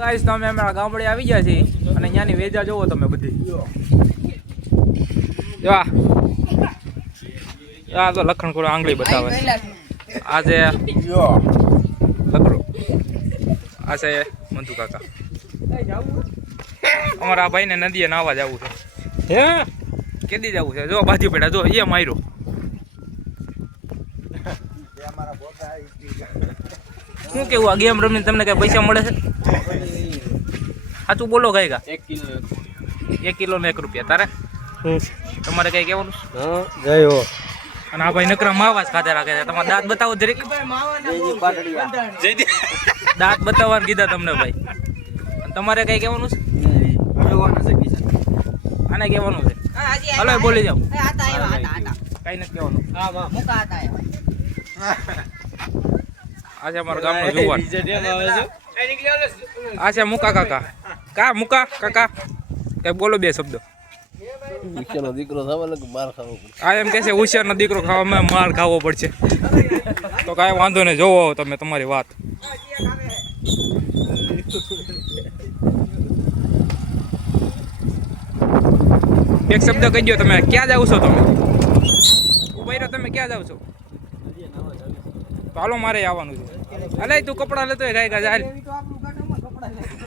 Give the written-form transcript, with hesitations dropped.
guys તમે અમારા ગામડે આવી ગયા છે અને અહીંયાની વેજા જોવો તમે બધી જો આ તો લખણ કોરો આંગળી બતાવે છે આ છે લકડો આ છે મંતુ કાકા અમારા ભાઈ ને નદીએ નાવા જવું છે હે કેદી જવું છે જો બાજી પેડા જો એ માર્યો શું કેવું આ ગેમ રમીને તમને કઈ પૈસા મળે છે સાચું બોલો કઈ કા 1 કિલો ને 1 રૂપિયા તારે તમારે કઈ કેવાનું જયો અને આ ભાઈ નકરા માવા જ ખાધા રાખે છે તમારે દાંત બતાવો જરીક દાંત બતાવવાનું કીધા તમને ભાઈ તમારે કઈ કેવાનું છે આને કેવાનું છે હલો બોલી જાઓ કઈ નથી કેવાનું આ છે અમારા ગામનો જુવાન આ છે મુકા કાકા કા મુકા કાકા કઈ બોલો બે શબ્દો દીકરો થવા માર ખાવો આ એમ કે છે હોશિયારનો દીકરો ખાવામાં માર ખાવો પડશે તો કાંઈ વાંધો નહીં જોવો તમે તમારી વાત એક શબ્દ કહી દો તમે ક્યાં જાવ છો તમે ઉભા રહ્યો તમે ક્યાં જાવ છો તો હાલો મારે આવવાનું છે અલે તું કપડા લેતો હોય ગાય ગાય